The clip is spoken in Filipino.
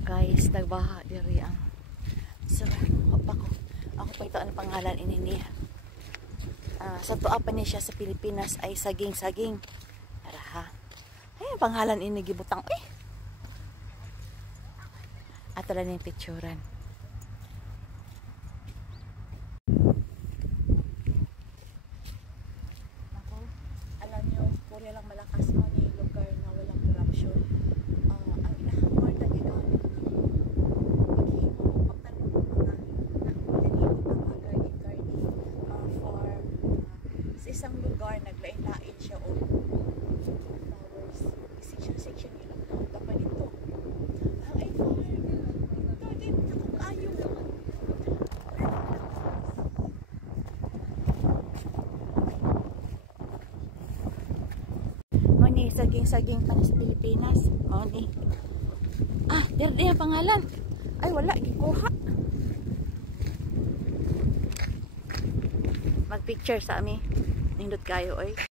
Guys, nagbaha diri ang so, ako pa ito ang pangalan ini niya. Sa tuwa pa niya siya sa Pilipinas ay saging-saging. Tara ha. Ay, pangalan ini gibutang. Ato lang yung picturean. Ako, alam nyo, Korea lang malakas mo ni lugar na walang corruption. Ang inahangwar na gigamit isang lugar, naglain-lain siya o flowers. Section yun lang. Dapat ito. Ay, farm. Ito din. Nakong ayaw. Mani, saging-saging pa sa Pilipinas. Mani. Derde ang pangalan. Ay, wala. Gikuha. Mag-picture sa amin. Nindot kayo, oy.